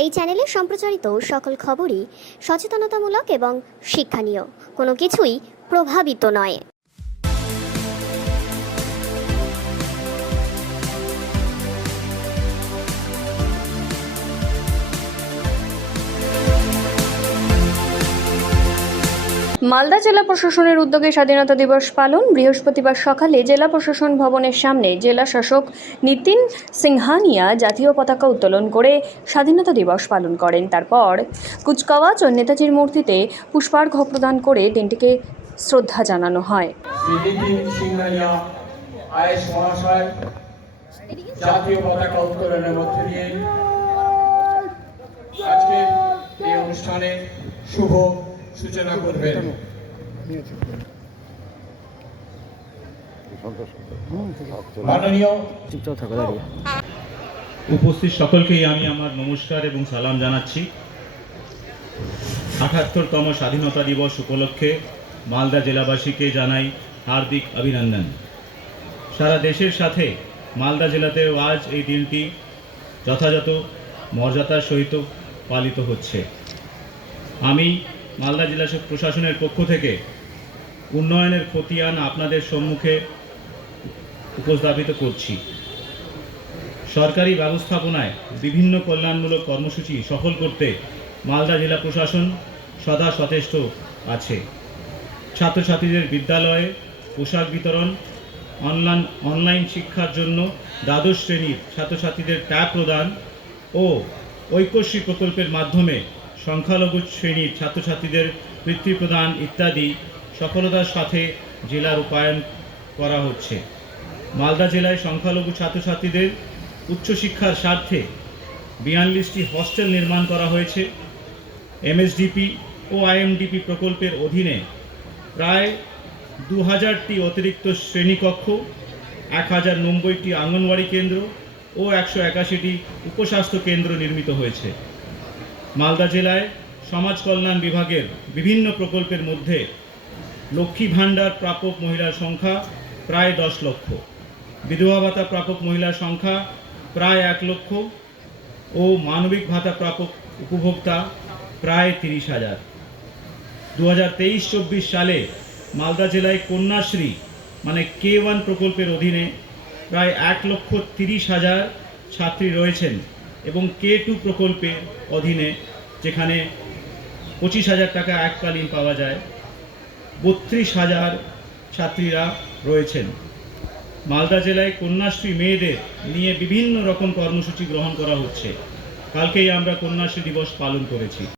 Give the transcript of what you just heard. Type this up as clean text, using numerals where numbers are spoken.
এই চ্যানেলে সম্প্রচারিত সকল খবরই সচেতনতামূলক এবং শিক্ষণীয়, কোনো কিছুই প্রভাবিত নয়। মালদা জেলা প্রশাসনের উদ্যোগে স্বাধীনতা দিবস পালন। বৃহস্পতিবার সকালে জেলা প্রশাসন ভবনের সামনে জেলা শাসক নিতিন সিংহানিয়া জাতীয় পতাকা উত্তোলন করে স্বাধীনতা দিবস পালন করেন। তারপর কুচকাওয়াজ ও নেতাজির মূর্তিতে পুষ্পার্ঘ্য প্রদান করে দিনটিকে শ্রদ্ধা জানানো হয়। জাতীয় পতাকা উত্তোলনের মধ্য দিয়ে আজকে এই অনুষ্ঠানে শুভ সূচনা করবেন। উপস্থিত সকলকেই আমি আমার নমস্কার এবং সালাম জানাচ্ছি। ৭৮তম স্বাধীনতা দিবস উপলক্ষে মালদা জেলাবাসীকে জানাই হার্দিক অভিনন্দন। সারা দেশের সাথে মালদা জেলাতেও আজ এই দিনটি যথাযথ মর্যাদার সহিত পালিত হচ্ছে। আমি মালদা জেলা প্রশাসনের পক্ষ থেকে উন্নয়নের খতিয়ান আপনাদের সম্মুখে উপস্থাপিত করছি। সরকারি ব্যবস্থাপনায় বিভিন্ন কল্যাণমূলক কর্মসূচি সফল করতে মালদা জেলা প্রশাসন সদা সচেষ্ট আছে। ছাত্রছাত্রীদের বিদ্যালয়ে পোশাক বিতরণ, অনলাইন শিক্ষার জন্য দ্বাদশ শ্রেণীর ছাত্রছাত্রীদের ট্যাব প্রদান ও ঐক্যশ্রী প্রকল্পের মাধ্যমে সংখ্যালঘু শ্রেণীর ছাত্রছাত্রীদের বৃত্তি প্রদান ইত্যাদি সফলতার সাথে জেলার রূপায়ণ করা হচ্ছে। মালদা জেলায় সংখ্যালঘু ছাত্রছাত্রীদের উচ্চশিক্ষার স্বার্থে ৪২টি হস্টেল নির্মাণ করা হয়েছে। এমএসডিপি ও আইএমডিপি প্রকল্পের অধীনে প্রায় ২০০০টি অতিরিক্ত শ্রেণীকক্ষ, ১০৯০টি আঙ্গনওয়াড়ি কেন্দ্র ও ১৮১টি উপস্বাস্থ্য কেন্দ্র নির্মিত হয়েছে। মালদা জেলায় সমাজ কল্যাণ বিভাগের বিভিন্ন প্রকল্পের মধ্যে লক্ষ্মী ভাণ্ডার প্রাপক মহিলার সংখ্যা প্রায় ১০ লক্ষ, বিধবা ভাতা প্রাপক মহিলার সংখ্যা প্রায় ১ লক্ষ ও মানবিক ভাতা প্রাপক উপভোক্তা প্রায় ৩০,০০০। ২০২৩-২৪ সালে মালদা জেলায় কন্যাশ্রী মানে K1 প্রকল্পের অধীনে প্রায় ১,৩০,০০০ ছাত্রী রয়েছেন এবং K2 প্রকল্পের অধীনে, যেখানে ২৫,০০০ টাকা এককালীন পাওয়া যায়, ৩২,০০০ ছাত্রীরা রয়েছেন। মালদা জেলায় কন্যাশ্রী মেয়েদের নিয়ে বিভিন্ন রকম কর্মসূচি গ্রহণ করা হচ্ছে। কালকেই আমরা কন্যাশ্রী দিবস পালন করেছি।